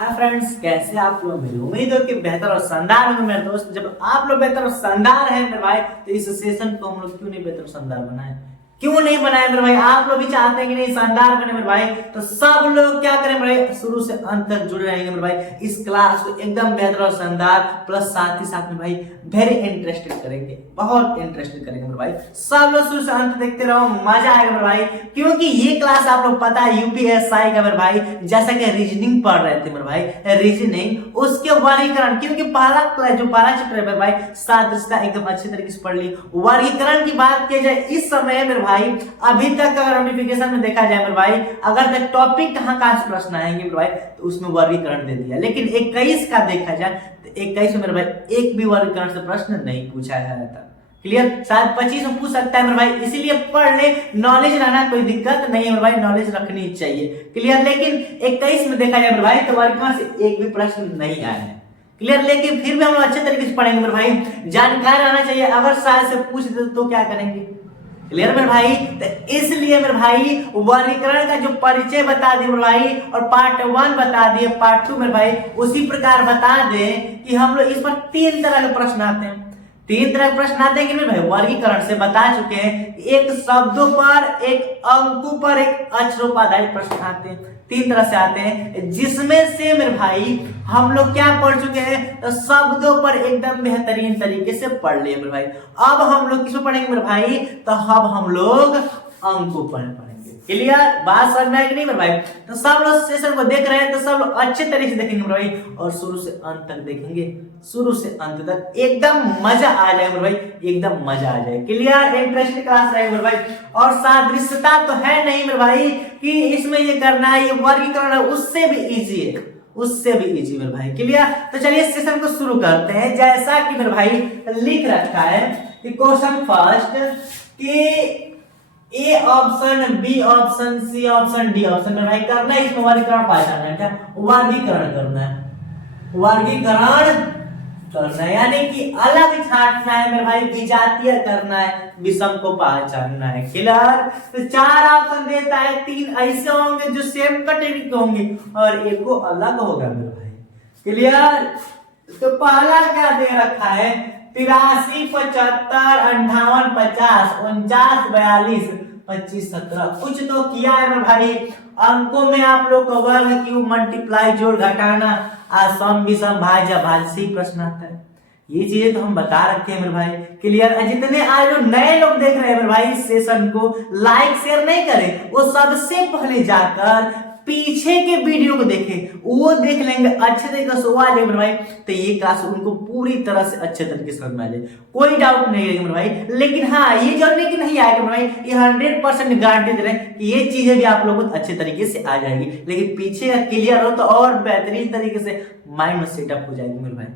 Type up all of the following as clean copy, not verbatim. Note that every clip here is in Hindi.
फ्रेंड्स, कैसे आप लोग? मेरी उम्मीद हो कि बेहतर और शानदार होंगे मेरे दोस्त। जब आप लोग बेहतर और शानदार हैं मेरे भाई, तो इस सेशन को हम लोग क्यों नहीं बेहतर और शानदार बनाए? क्यों नहीं बनाए मेरे भाई? आप लोग भी चाहते हैं कि नहीं शानदार बने मेरे भाई, तो सब लोग क्या करें मेरे भाई, शुरू से अंत तक जुड़े रहेंगे मेरे भाई। इस क्लास को एकदम बेहतर और शानदार प्लस साथ ही साथ में भाई वेरी इंटरेस्टेड करेंगे, बहुत इंटरेस्टेड करेंगे मेरे भाई। सब लोग शुरू से अंत देखते रहो, मजा आएगा मेरे भाई। क्योंकि ये क्लास आप लोग पता है यूपीएसआई का मेरे भाई, जैसा कि रीजनिंग पढ़ रहे थे मेरे भाई, रीजनिंग उसके वर्गीकरण, क्योंकि पहला चैप्टर है मेरे भाई सादृश्यता एकदम अच्छे तरीके से पढ़ ली। वर्गीकरण की बात की जाए इस समय मेरे भाई, अभी तक अगर नोटिफिकेशन में देखा जाए मेरे भाई, अगर तक टॉपिक कहाँ से प्रश्न आएंगे मेरे भाई, तो उसमें वर्गीकरण दे दिया। लेकिन 21 का देखा जाए तो 21 में मेरे भाई एक भी वर्गीकरण से प्रश्न नहीं पूछा गया था। क्लियर? शायद 25 में पूछ सकता है मेरे भाई, इसीलिए पढ़ ले, नॉलेज रहना कोई दिक्कत नहीं है मेरे भाई, नॉलेज रखनी चाहिए। क्लियर? लेकिन 21 में देखा जाए मेरे भाई, तो वर्गीकरण से एक भी प्रश्न नहीं आया है। क्लियर? लेकिन फिर भी हम लोग अच्छे तरीके से पढ़ेंगे मेरे भाई, जानकारी रहना चाहिए। अगर शायद से पूछ दे तो क्या करेंगे? क्लियर मेरे भाई? तो इसलिए मेरे भाई वर्गीकरण का जो परिचय बता दिए मेरे भाई, और पार्ट 1 बता दिए, पार्ट 2 मेरे भाई उसी प्रकार बता दें कि हम लोग इस पर 3 तरह के प्रश्न आते हैं। 3 तरह के प्रश्न आते हैं कि मेरे भाई वर्गीकरण से बता चुके हैं, एक शब्दों पर, एक अंकों पर, एक अक्षरों पर आधारित प्रश्न आते हैं। 3 तरह से आते हैं, जिसमें से मेरे भाई हम लोग क्या पढ़ चुके हैं, तो शब्दों पर एकदम बेहतरीन तरीके से पढ़ लिए मेरे भाई। अब हम लोग किसको पढ़ेंगे मेरे भाई, तो अब हम लोग अंकों पर पढ़ेंगे। क्लियर? बात समझ में आई कि नहीं मेरे भाई? तो सब लोग सेशन को देख रहे हैं तो सब लोग अच्छे तरीके से देखेंगे मेरे भाई, और शुरू से अंत तक देखेंगे, शुरू से अंत तक एकदम मजा आ जाएगा मेरे भाई, एकदम मजा आ जाएगा। क्लियर? इंटरेस्टिंग क्लास रहेगा मेरे भाई। और सादृश्यता तो है नहीं मेरे भाई कि इसमें ये करना है, ये वर्गीकरण है, उससे भी इजी है, उससे भी इजी मेरे भाई। क्लियर? तो चलिए सेशन को शुरू करते हैं। जैसा कि मेरे भाई लिख रखा है कि क्वेश्चन फर्स्ट कि A option, B option, C option, D option मेरे भाई करना है, इसमें वर्गीकरण पहचानना है। क्या? वर्गीकरण करना है, वर्गीकरण करना है, यानी कि अलग छांटना है मेरे भाई, विजातीय करना है, विषम को पहचानना है। क्लियर? तो 4 ऑप्शन देता है, 3 ऐसे होंगे जो सेम कैटेगरी के होंगे और एक को अलग होगा मेरे भाई। क्लियर? तो पहला क्या दे रखा है, 83, 75, 58, 50, 49, 42, 25, 17। कुछ तो किया है मेरे भाई। अंकों में आप लोग को वर्ग, क्यूब, मल्टीप्लाई, जोड़, घटाना, सम, विषम, भाज्य, भाज्य प्रश्न आता है। ये चीजें तो हम बता रखे हैं मेरे भाई। क्लियर? जितने आज जो नए लोग देख रहे हैं मेरे भाई सेशन को, लाइक शेयर नहीं करें, वो सबसे पहले जाकर पीछे के वीडियो को देखें, वो देख लेंगे अच्छे तरीके से, वो आ जाएगा मेरे भाई। तो ये क्लास उनको पूरी तरह से अच्छे तरीके से समझ में आ जाए, कोई डाउट नहीं है मेरे भाई। लेकिन हाँ, ये जरूरी कि नहीं आएगा मेरे भाई, ये 100% गारंटी दे रहे हैं कि ये चीजें भी आप लोगों को अच्छे तरीके से आ जाएगी। लेकिन पीछे का क्लियर हो तो और बेहतरीन तरीके से माइंड में सेटअप हो जाएगी मेरे भाई।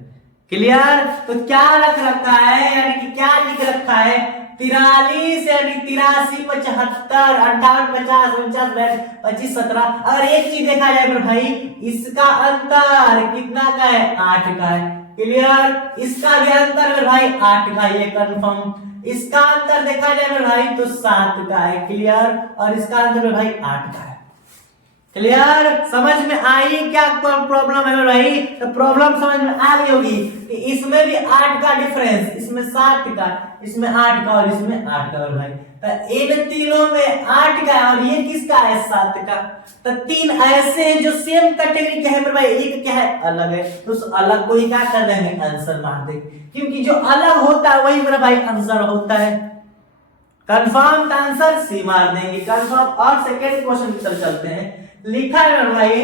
क्लियर? तो क्या रख रखा है, यानी कि क्या लिख रखा है, 43 यानी 83, 75, 58, 50, 49, 25, 17। अगर एक चीज देखा जाए मेरे भाई, इसका अंतर कितना का है, 8 का है। क्लियर? इसका भी अंतर मेरे भाई 8 का, ये कंफर्म। इसका अंतर देखा जाए मेरे भाई तो 7 का है। क्लियर? और इसका अंतर मेरे भाई 8 का है। क्लियर? समझ में आई क्या प्रॉब्लम है मेरे भाई? तो प्रॉब्लम समझ में आ गई होगी कि इसमें भी 8 का डिफरेंस, इसमें 7 का, इसमें 8 का और इसमें 8 का मेरे भाई। तो इन तीनों में 8 का और ये किसका है, 7 का। तो 3 ऐसे हैं जो सेम कैटेगरी के हैं मेरे भाई, एक क्या है, अलग है। तो उस अलग को ही क्या कर देंगे, आंसर मार देंगे, क्योंकि जो अलग होता है वही मेरा भाई आंसर होता है। कंफर्म आंसर सी मार देंगे, कंफर्म। और सेकेंड क्वेश्चन की तरफ चलते हैं। लिखा है मेरे भाई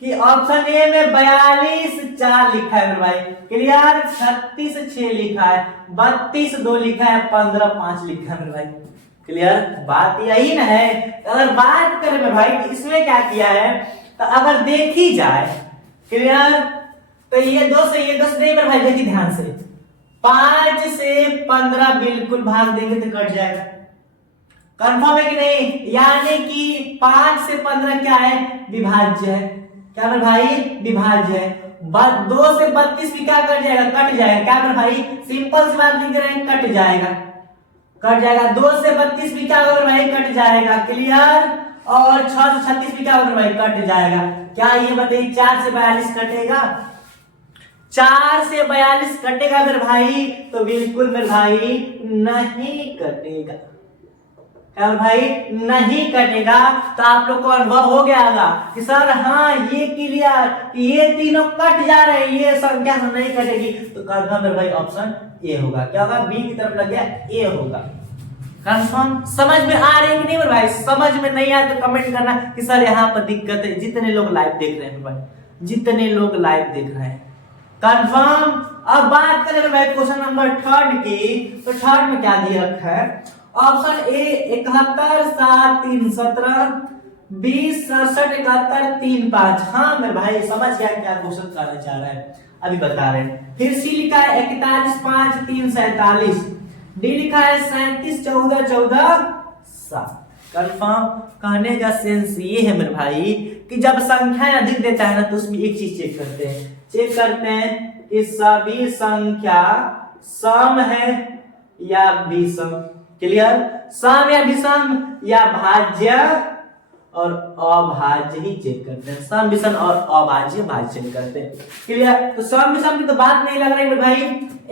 कि ऑप्शन ए में 42, 4 लिखा है मेरे भाई। क्लियर? 36, 6 लिखा है, 32, 2 लिखा है, 15, 5 लिखा है मेरे भाई। क्लियर? बात यही ना है। अगर बात करें मेरे भाई इसमें क्या किया है, तो अगर देखी जाए, क्लियर, तो ये 2 से ये 10 नहीं मेरे भाई, देखिए ध्यान से, 5 से 15 बिल्कुल भाग देंगे तो कट जाएगा। कंफर्म है कि नहीं? यानी कि 5 से 15 क्या है, विभाज्य है। क्या मेरे भाई? विभाज्य है। 2 से 32 भी क्या कट जाएगा, कट जाएगा। क्या मेरे भाई? सिंपल सी बात लिख रहे हैं, कट जाएगा, कट जाएगा। 2 से 32 भी क्या होगा मेरे भाई, कट जाएगा। क्लियर? और 6 से 36 भी क्या होगा भाई कट जाएगा। क्या ये बताइए 4 से 42 कटेगा? 4 से 42 कटेगा मेरे भाई? तो बिल्कुल मेरे भाई नहीं कटेगा। क्या भाई नहीं कटेगा। तो आप लोग को अनुभव हो गया होगा कि सर हाँ ये क्लियर, ये तीनों कट जा रहे हैं, ये संख्या से नहीं कटेगी। तो कंफर्म मेरे भाई ऑप्शन ए होगा। क्या होगा? बी की तरफ लग गया, ए होगा। कंफर्म? समझ में आ रही है कि नहीं मेरे भाई? समझ में नहीं आया तो कमेंट करना कि सर यहाँ पर दिक्कत है। जितने लोग लाइव देख रहे हैं मेरे भाई, जितने लोग लाइव देख रहे हैं, कंफर्म। अब बात करें भाई क्वेश्चन नंबर 3 की, तो 3 में क्या दिया रखा है? Option A 71 7 3 17, 20 67 71 3 5। हाँ मेरे भाई समझ गया क्या क्वेश्चन करना चाह रहा है, अभी बता रहे हैं। फिर सी लिखा है 41 5 3 47, डी लिखा है 37 14 14 7। कंफर्म? कहने का सेंस ये है मेरे भाई कि जब संख्या अधिक देता है ना तो उसमें एक चीज चेक करते हैं कि सभी संख्या सम है या विषम। क्लियर? सम या विषम या भाज्य और अभाज्य ही चेक करते हैं। सम विषम और अभाज्य भाज्य चेक करते हैं। क्लियर? तो सम विषम की तो बात नहीं लग रही मेरे भाई।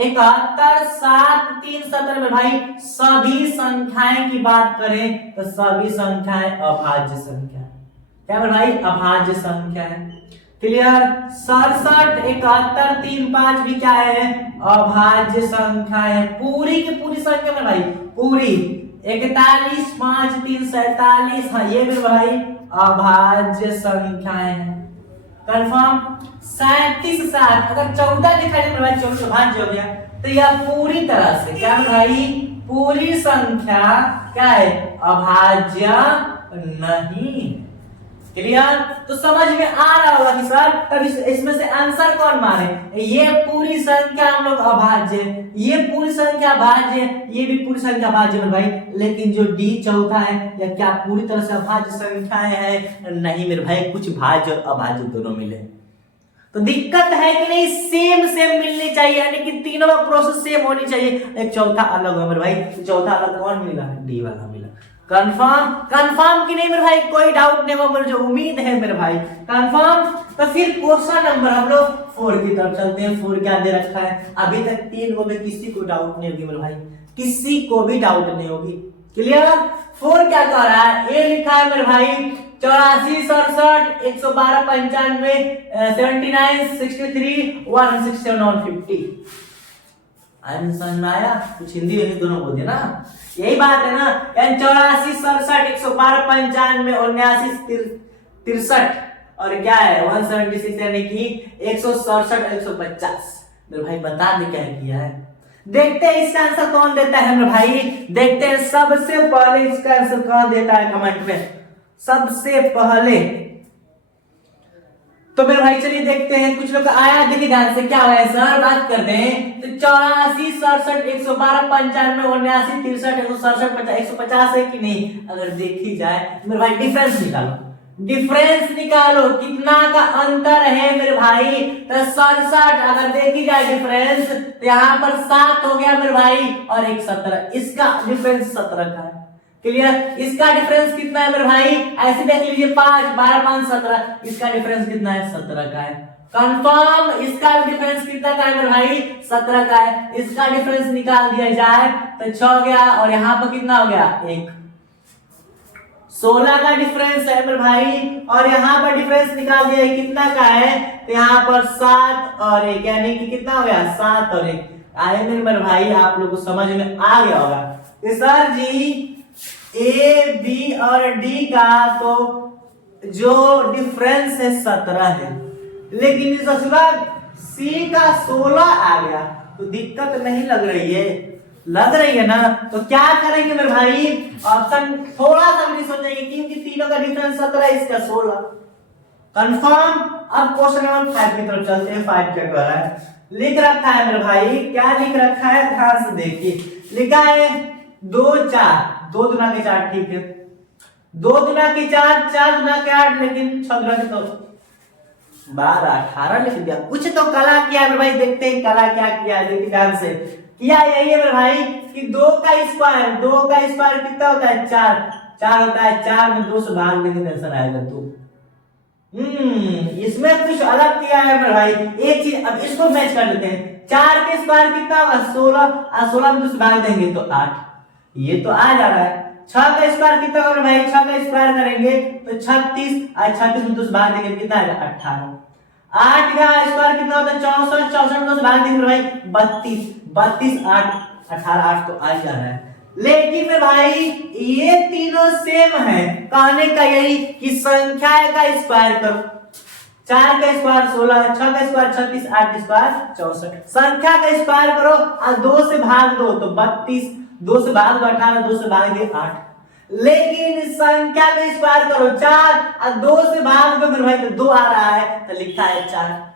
71 7 3 17 में भाई सभी संख्याएं की बात करें तो सभी संख्याएं अभाज्य संख्या। क्या मेरे भाई? अभाज्य संख्या है। क्लियर? 67 71 3 5 भी क्या है? अभाज्य संख्या है। पूरी की पूरी संख्या में भाई पूरी 41 5 3 47, हाँ ये भी भाई अभाज्य संख्याएं हैं। कंफर्म? 37 7 अगर 14 लिखा जाए तो भाई 14 अभाज्य हो गया। तो यह पूरी तरह से क्या भाई? पूरी संख्या क्या है? अभाज्य नहीं। क्लियर? तो समझ में आ रहा होगा कि सर तब इसमें से आंसर कौन मारे? ये पूरी संख्या हम लोग अभाज्य, ये पूरी संख्या भाज्य, ये भी पूरी संख्या भाज्य है भाई। लेकिन जो डी चौथा है या क्या पूरी तरह से अभाज्य संख्याएं हैं? नहीं मेरे भाई, कुछ भाज्य और अभाज्य दोनों मिले। तो दिक्कत है कि नहीं? सेम सेम मिलनी चाहिए, यानी कि तीनों का प्रोसेस सेम होनी चाहिए। एक चौथा अलग है मेरे भाई, चौथा अलग कौन मिला? डी वाला मिला। कंफर्म? कंफर्म कि नहीं मेरे भाई? कोई डाउट नहीं होगा, मुझे उम्मीद है मेरे भाई। कंफर्म? तो फिर क्वेश्चन नंबर हम लोग 4 की तरफ चलते हैं। 4 क्या दे रखा है? अभी तक 3 को में किसी को डाउट नहीं होगी मेरे भाई, किसी को भी डाउट नहीं होगी। क्लियर? 4 क्या कह रहा है? ए लिखा है मेरे भाई 84 67 112 95 79 63 167 और 50। समझ में आया? कुछ हिंदी दोनों बोल दिया ना, यही बात है ना। 84 67 112 95 और 79 63 और क्या है 176 यानी कि 167 150। मेरे भाई बता दे क्या किया है। देखते हैं इसका आंसर कौन देता है मेरे भाई। देखते हैं सबसे पहले इसका आंसर कौन देता है कमेंट में, सबसे पहले। तो मेरे भाई चलिए देखते हैं। कुछ लोग आया, देखिए ध्यान से क्या हुआ है सर, बात करते हैं। तो 84 67 112 95 79 63 167 150 है कि नहीं? अगर देखी जाए मेरे भाई डिफरेंस निकालो, डिफरेंस निकालो कितना का अंतर है मेरे भाई। तो 67 अगर देखी जाए डिफरेंस तो यहाँ पर 7 हो गया मेरे भाई और एक 17, इसका डिफरेंस 17 का है। क्लियर? इसका डिफरेंस कितना है मेरे भाई? ऐसे देख लीजिए 5 12 5 17, इसका डिफरेंस कितना है? 17 का है। कंफर्म? इसका डिफरेंस कितना का है मेरे भाई? 17 का है। इसका डिफरेंस निकाल दिया जाए तो 6 हो गया और यहाँ पर कितना हो गया? 1। 16 का डिफरेंस है मेरे भाई और यहाँ पर डिफरेंस निकाल दिया है कितना का है? तो यहाँ पर 7 और 1 यानी कि कितना हो गया? 7 और 1। आए मेरे भाई आप लोग को समझ में आ गया होगा कि सर जी ए बी और डी का तो जो डिफरेंस है 17 है, लेकिन इस सी का 16 आ गया तो दिक्कत नहीं लग रही है? लग रही है ना? तो क्या करेंगे मेरे भाई? ऑप्शन थोड़ा सा भी सोचेंगे क्योंकि तीनों का डिफरेंस 17 इसका 16। कंफर्म? अब क्वेश्चन नंबर 5 की तरफ चलते हैं। 5 क्या कह रहा है? लिख रखा है मेरे भाई, क्या लिख रखा है ध्यान से देखिए। लिखा है 2 4 2 गुना के 4, ठीक है। 2 गुना के 4 4 गुना के 8, लेकिन 6 गुना के तो 12 18 लिख दिया। कुछ तो कला किया मेरे भाई, देखते हैं कला क्या किया है। देखिए ध्यान से, किया यही है मेरे भाई कि 2 का स्क्वायर कितना होता है? 4 4 होता है, 4 में 2 से भाग देंगे तो आंसर आएगा 2। इसमें कुछ अलग किया है मेरे भाई, एक चीज। अब इसको मैच कर लेते हैं। 4 के स्क्वायर कितना होगा 16, और 16 में 2 से भाग देंगे तो 8, ये तो आ जा रहा है। 6 का स्क्वायर कितना होगा भाई, 6 का स्क्वायर करेंगे तो 36, और 36 में 2 से भाग देंगे कितना आएगा 18। 8 का स्क्वायर कितना होता है 64, 64 में 2 से भाग देंगे भाई 32, 32 8 18, 8 तो आ जा रहा है। लेकिन में भाई ये तीनों सेम है, कहने का यही कि संख्या का स्क्वायर करो। 4 का स्क्वायर 16, 6 का स्क्वायर 36, 8 का स्क्वायर 64। संख्या का स्क्वायर करो और 2 से भाग दो तो 32, 2 से भाग दो 18, 2 से भाग दे 8। लेकिन संख्या का स्क्वायर करो 4 और 2 से भाग दो मेरे भाई तो 2 आ रहा है, तो लिखा है 4।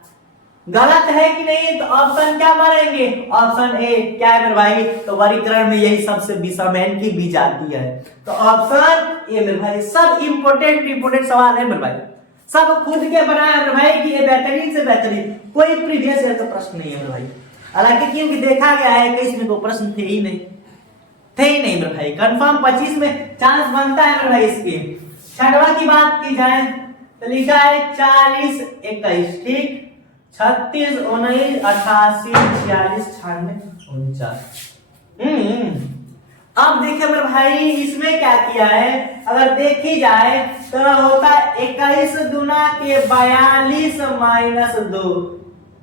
गलत है कि नहीं? तो ऑप्शन क्या मारेंगे, ऑप्शन ए क्या है मेरे भाई, तो वर्गीकरण में यही सबसे विषमन की भी जाती है, तो ऑप्शन ए मेरे भाई। सब इंपोर्टेंट सवाल है मेरे भाई, सब खुद के बनाया मेरे भाई कि ये बेहतरीन से बेहतरीन, कोई प्रीवियस ईयर का प्रश्न नहीं है मेरे भाई। हालांकि क्योंकि देखा गया है कि इसमें कोई प्रश्न थे ही नहीं मेरे भाई। कंफर्म 25 में चांस बनता है मेरे भाई इसके। छठवा की बात की जाए तो लिखा है 40 21, ठीक, 36 19 88 46 96 49। अब देखिए मेरे भाई इसमें क्या किया है, अगर देखी जाए तो होता है 21 दूना के 42 माइनस 2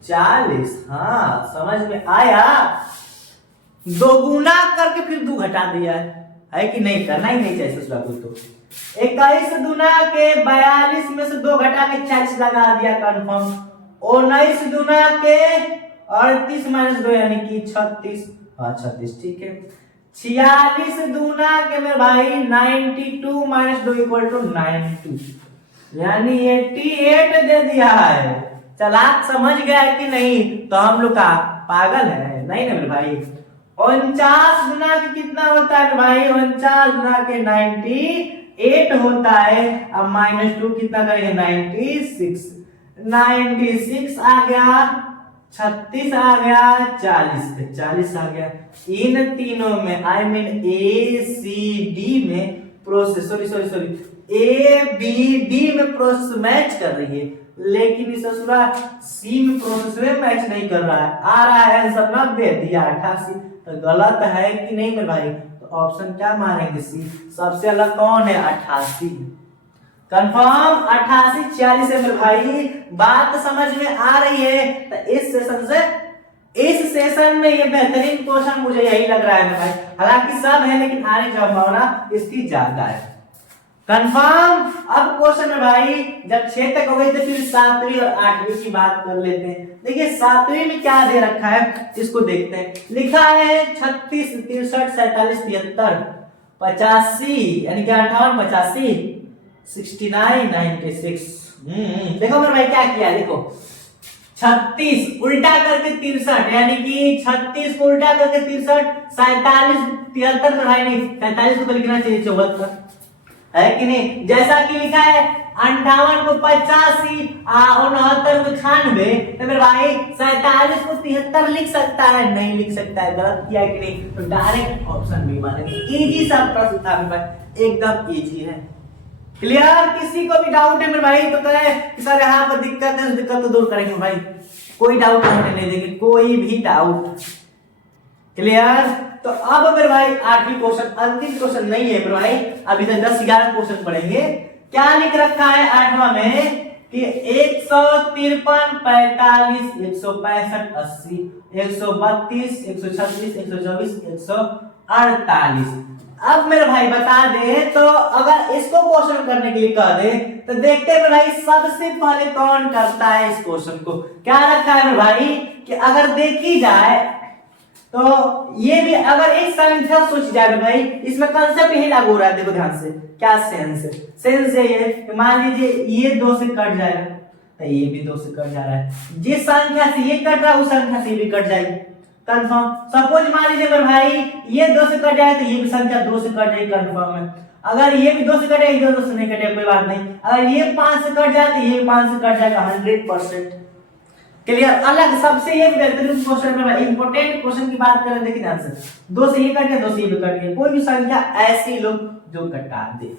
40। हाँ समझ में आया, 2 गुना करके फिर 2 घटा दिया है कि नहीं, करना ही नहीं चाहिए ससुरा को। तो 21 दूना के 42 में से 2 घटा के 40 लगा दिया कंफर्म। 19 दूना के 38 माइनस 2 यानी कि 36, हाँ 36 ठीक है। 46 दूना के मेरे भाई 92 माइनस 2 इक्वल टू 92, यानी 88 दे दिया है। चलाक समझ गया है कि नहीं? तो हम लोग का पागल है नहीं ना मेरे भाई। 49 गुना के कितना होता है भाई, 49 गुना के 98 होता है। अब -2 कितना करेंगे 96, 96 आ गया, 36 आ गया, 40 आ गया। इन तीनों में I mean A C D में process sorry A B D में प्रोसेस मैच कर रही है, लेकिन इस ससुरा सी में प्रोसेस में मैच नहीं कर रहा है। आ रहा है आंसर 90 दिया 88, तो गलत है कि नहीं मेरे भाई? तो ऑप्शन क्या मारेंगे सी। सबसे अलग कौन है 88, कंफर्म 88 46 है मेरे भाई। बात समझ में आ रही है? तो इस सेशन में ये बेहतरीन क्वेश्चन मुझे यही लग रहा है मेरे भाई। हालांकि सब है लेकिन आने की संभावना इसकी ज्यादा है। कंफर्म। अब क्वेश्चन में भाई जब 6 तक हो गई तो फिर 7वीं और 8वीं की बात कर लेते हैं। देखिए 7वीं में क्या दे रखा है इसको देखते हैं। लिखा है 36 63 47 73 85 यानी कि 58 85 69 96। देखो मेरे भाई क्या किया, देखो 36 उल्टा करके 63 यानी कि 36 को उल्टा करके 63, 47 73 में भाई नहीं 47 को लिखना चाहिए 74, है कि नहीं? जैसा कि लिखा है 58 को 85 69 को 96, तो मेरे भाई 47 को 73 लिख सकता है? नहीं लिख सकता है। गलत किया कि नहीं? तो डायरेक्ट ऑप्शन बी मानेंगे। इजी सा प्रश्न था मेरे भाई, एकदम इजी है। क्लियर? किसी को भी डाउट है मेरे भाई तो कहे कि सर यहाँ पर दिक्कत है, उस दिक्कत को दूर करेंगे भाई। कोई डाउट नहीं देंगे, कोई भी डाउट। क्लियर? तो अब मेरे भाई 8वीं क्वेश्चन, अंतिम क्वेश्चन नहीं है मेरे भाई, अभी तक 10-11 क्वेश्चन पढ़ेंगे। क्या लिख रखा है 8वां में कि 153 45 165 80 132 136 124 148। अब मेरे भाई बता दे, तो अगर इसको क्वेश्चन करने के लिए कह दे तो देखते हैं भाई सबसे पहले कौन करता है इस क्वेश्चन को। क्या रखा है मेरे भाई कि अगर देखी जाए तो ये भी अगर एक संख्या सोच जाए भाई, इसमें कंसेप्ट यही लागू हो रहा है। देखो ध्यान से, क्या सेंस है ये, मान लीजिए ये 2 से कट जाएगा तो ये भी 2 से कट जा रहा है। जिस संख्या से ये कट रहा है उस संख्या से भी कट जाएगी। कंफर्म। सपोज मान लीजिए मेरे भाई ये 2 से कट जाए तो ये भी संख्या 2 से कट जाएगी, कंफर्म है। अगर ये भी 2 से कटे, इधर 2 से नहीं कटे कोई बात नहीं। अगर ये 5 से कट जाए तो ये 5 से कट जाएगा 100%। क्लियर? अलग सबसे ये बेहतरीन क्वेश्चन में भाई इंपॉर्टेंट क्वेश्चन की बात करें, देखिए ध्यान से 2 से ये कट गया 2 से ये भी कट गया, कोई भी संख्या ऐसी लोग जो कटा दे।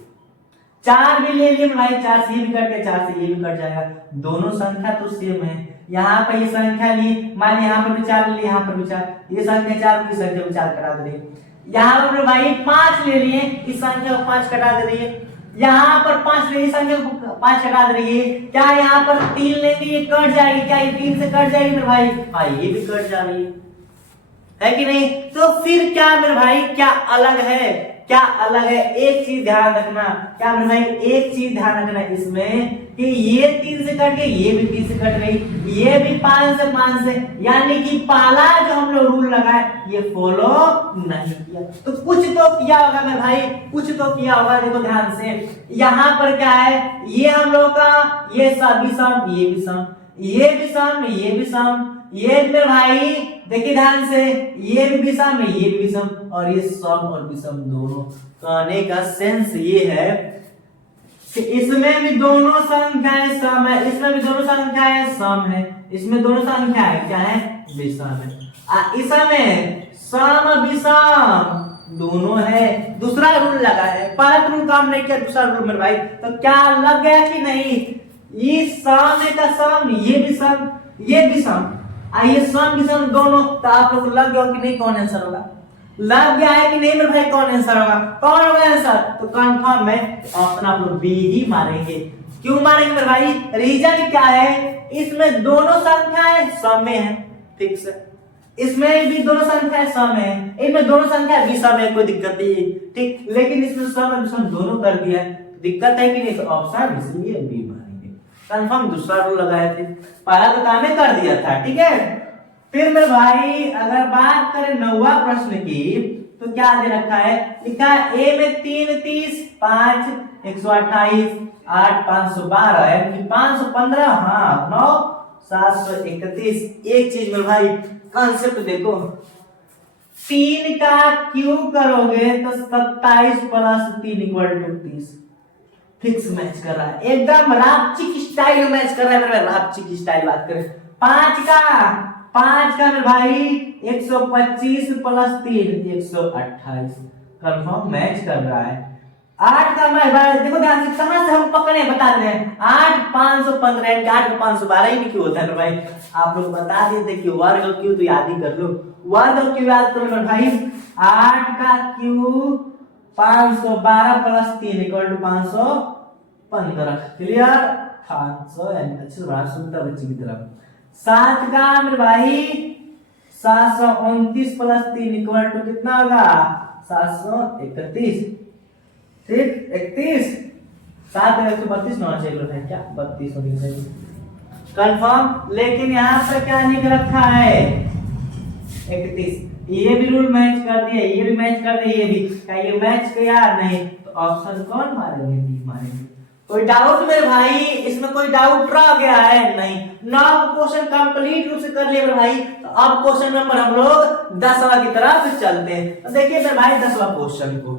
4 भी ले लिए भाई, 4 से ये भी कट गया, 4 से ये भी कट जाएगा, दोनों संख्या तो सेम है। यहाँ पर ये संख्या ली, मान ली यहाँ पर भी 4 लिए, यहाँ पर भी 4, ये संख्या 4 की संख्या में 4 कटा दे रही है। यहाँ पर भाई 5 ले लिए, इस संख्या को 5 कटा दे रही है। यहाँ पर 5 ले, इस संख्या को 5 कटा दे रही है। क्या यहाँ पर 3 लेंगे, ये कट जाएगी, क्या ये 3 से कट जाएगी मेरे भाई? हाँ, ये भी कट जा रही है कि नहीं? तो फिर क्या मेरे भाई, क्या अलग है, क्या अलग है? एक चीज ध्यान रखना, क्या मेरे भाई, एक चीज ध्यान रखना इसमें कि ये 3 से कट गई, ये भी 3 से कट गई, ये भी 5 से, यानी कि पहला जो हम लोग रूल लगाए ये फॉलो नहीं किया। तो कुछ तो किया होगा मेरे भाई, कुछ तो किया होगा। देखो ध्यान से, यहाँ पर क्या है, ये हम लोग का ये सम, ये भी सम, ये भी सम, ये भी सम, ये मेरे भाई देखिए ध्यान से, ये भी विषम है, ये भी विषम, और ये सम और विषम दोनों। कहने का सेंस ये है कि इसमें भी दोनों संख्याएं सम है, इसमें भी दोनों संख्याएं सम है, इसमें दोनों संख्याएं क्या है, विषम है। इसमें सम विषम दोनों है। दूसरा रूल लगा है, पहला रूल काम नहीं किया, दूसरा रूल मेरे भाई, तो क्या लग गया कि नहीं? ये सम है का सम, ये भी सम, ये भी सम, आइए सम विषम दोनों। तो आप लोग लग गया कि नहीं कौन आंसर होगा? लग गया है कि नहीं मेरे भाई कौन आंसर होगा? कौन होगा आंसर? तो कंफर्म है ऑप्शन आप लोग बी ही मारेंगे। क्यों मारेंगे मेरे भाई? रीजन क्या है, इसमें दोनों संख्याएं सम में है, ठीक से, इसमें भी दोनों संख्याएं सम है, इनमें दोनों संख्या विषम है, कोई दिक्कत नहीं, ठीक, लेकिन इसमें सम और विषम दोनों कर दिया है, दिक्कत है कि नहीं? तो ऑप्शन इसलिए बी मारेंगे। कंफर्म दूसरा रूल लगाए थे, पहला तो काम कर दिया था, ठीक है। फिर मेरे भाई अगर बात करें 9वां प्रश्न की, तो क्या दे रखा है, लिखा है ए में 3 30, 5 128, 8 512 है, 515, हाँ 9 731। एक चीज मेरे भाई कॉन्सेप्ट देखो, 3 का क्यूब करोगे तो 27 + 3 = 30, फिक्स मैच कर रहा है, एकदम रापचिक स्टाइल मैच कर रहा है मेरे भाई, रापचिक स्टाइल। बात करें 5 का मेरे भाई 125 + 3 128, कंफर्म मैच कर रहा है। 8 का मेरे भाई देखो ध्यान से, कहां से हम पकड़े बता रहे हैं, 8 515, 8 का 512 ही क्यों होता है मेरे भाई? आप लोग बता दिए थे कि वर्ग क्यों, तो याद ही कर लो, वर्ग क्यों याद करो मेरे भाई। 8 का क्यूब 512 + 3 = 515, क्लियर? 500 अच्छा सुंदर बच्चे की तरफ। 7 का मेरे भाई 729 + 3 = कितना होगा? 731, ठीक, 31, 7 132 ना चाहिए क्या, 32 होनी चाहिए, कंफर्म। लेकिन यहाँ पर क्या लिख रखा है, 31, ये भी रूल मैच कर दिया, ये भी मैच कर दिया, ये भी, क्या ये मैच किया? नहीं, तो ऑप्शन कौन मारेंगे? बी मारेंगे। कोई डाउट मेरे भाई, इसमें कोई डाउट रह गया है? नहीं। 9 क्वेश्चन कंप्लीट रूप से कर लिए मेरे भाई। तो अब क्वेश्चन नंबर हम लोग 10वां की तरफ चलते हैं। तो देखिए मेरे भाई 10वां क्वेश्चन को,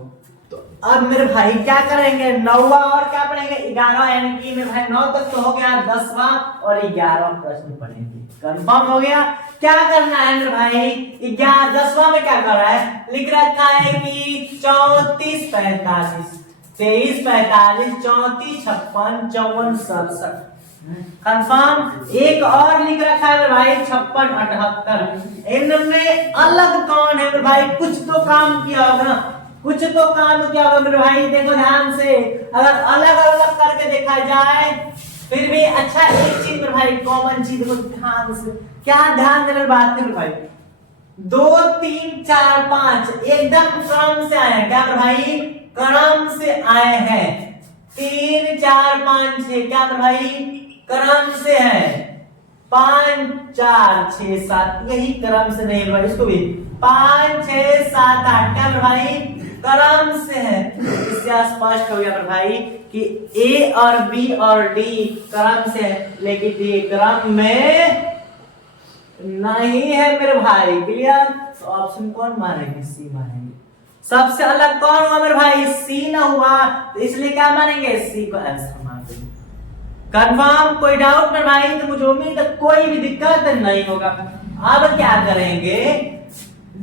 तो अब मेरे भाई क्या करेंगे, 9वां और क्या पढ़ेंगे, 11वां, यानी कि मेरे भाई 9 तक तो हो गया, 10वां और 11वां प्रश्न पढ़ेंगे। कंफर्म हो गया? क्या करना है मेरे भाई, 10वां में क्या कर रहा है, लिख रखा है कि 34 45 23 45 34 56 54 67, कंफर्म। एक और लिख रखा है मेरे भाई 56 78। इनमें अलग कौन है मेरे भाई? कुछ तो काम किया होगा, कुछ तो काम किया होगा मेरे भाई। देखो ध्यान से, अगर अलग अलग करके देखा जाए फिर भी अच्छा, एक चीज मेरे भाई कॉमन चीज देखो ध्यान से, क्या ध्यान देने बात है मेरे भाई, 2 3 4 5 एकदम क्रम से आए हैं, क्या मेरे भाई? क्रम से आए हैं। 3 4 5 6 क्या मेरे भाई? क्रम से है। 5 4 6 7 यही क्रम से नहीं भाई, इसको भी 5 6 7 8 क्या मेरे भाई? क्रम से है। इससे स्पष्ट हो गया मेरे भाई कि ए और बी और डी क्रम से है, लेकिन डी क्रम में नहीं है मेरे भाई, क्लियर? तो ऑप्शन कौन मारेंगे? सी मारेंगे। सबसे अलग कौन हुआ मेरे भाई? सी ना हुआ, तो इसलिए क्या मानेंगे? सी को आंसर मान देंगे। कंफर्म? कोई डाउट मेरे भाई? तो मुझे उम्मीद है कोई भी दिक्कत नहीं होगा। अब क्या करेंगे,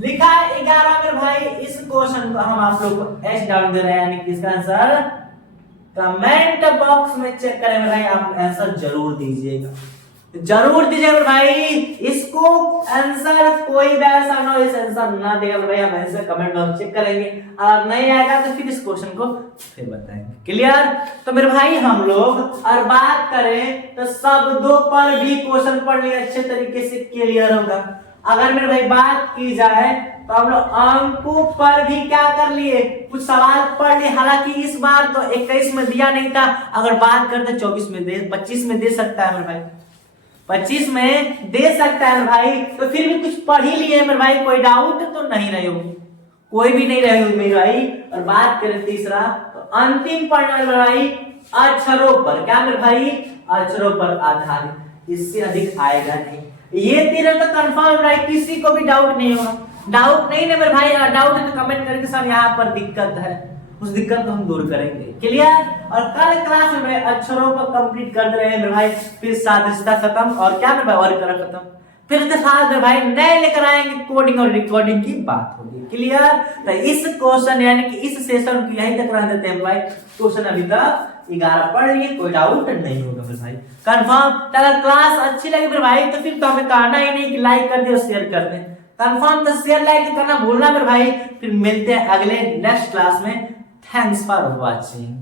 लिखा है 11 मेरे भाई। इस क्वेश्चन को हम आप लोग को एच डाल दे रहे हैं, यानी कि इसका आंसर कमेंट बॉक्स में चेक करें मेरे भाई, आप आंसर जरूर दीजिएगा, जरूर दीजिएगा मेरे भाई। इसको आंसर कोई भी ऐसा ना इस आंसर ना देगा मेरे भाई, हम आंसर कमेंट बॉक्स चेक करेंगे, और नहीं आएगा तो फिर इस क्वेश्चन को फिर बताएंगे। क्लियर? तो मेरे भाई हम लोग और बात करें तो शब्दों पर भी क्वेश्चन पढ़ लिए अच्छे तरीके से क्लियर होगा। अगर मेरे भाई बात की जाए तो हम लोग अंकों पर भी क्या कर लिए, कुछ सवाल पढ़ लिए। हालांकि इस बार तो 21 में दिया नहीं था, अगर बात करते 24 में दे, 25 में दे सकता है मेरे भाई, 25 में दे सकता है भाई, तो फिर भी कुछ पढ़ ही लिए मेरे भाई, कोई डाउट तो नहीं रही होगी, कोई भी नहीं रही होगी मेरे भाई। और बात करें तीसरा तो अंतिम पढ़ना मेरे भाई अक्षरों पर, क्या मेरे भाई, अक्षरों पर आधारित, इससे अधिक आएगा नहीं। ये तीनों तो कंफर्म है, किसी को भी डाउट नहीं होगा। डाउट नहीं है मेरे भाई, डाउट है तो कमेंट करके सर यहाँ पर दिक्कत है, उस दिक्कत को हम दूर करेंगे। क्लियर? और कल क्लास में अक्षरों को कंप्लीट कर दे रहे हैं मेरे भाई, फिर सादृश्यता खत्म और क्या मेरे भाई और कलर खत्म, फिर इसके साथ मेरे भाई नए लेकर आएंगे कोडिंग और रिकॉर्डिंग की बात होगी। क्लियर? तो इस क्वेश्चन यानी कि इस सेशन को यहीं तक रह देते हैं भाई। क्वेश्चन अभी तक 11 पढ़ लिए, कोई डाउट नहीं होगा मेरे भाई, कंफर्म। अगर क्लास अच्छी लगी मेरे भाई तो फिर तो हमें कहना ही नहीं कि लाइक कर दे और शेयर कर दे, कंफर्म। तो शेयर लाइक करना भूलना मेरे भाई। फिर मिलते हैं अगले नेक्स्ट क्लास में। Thanks for watching.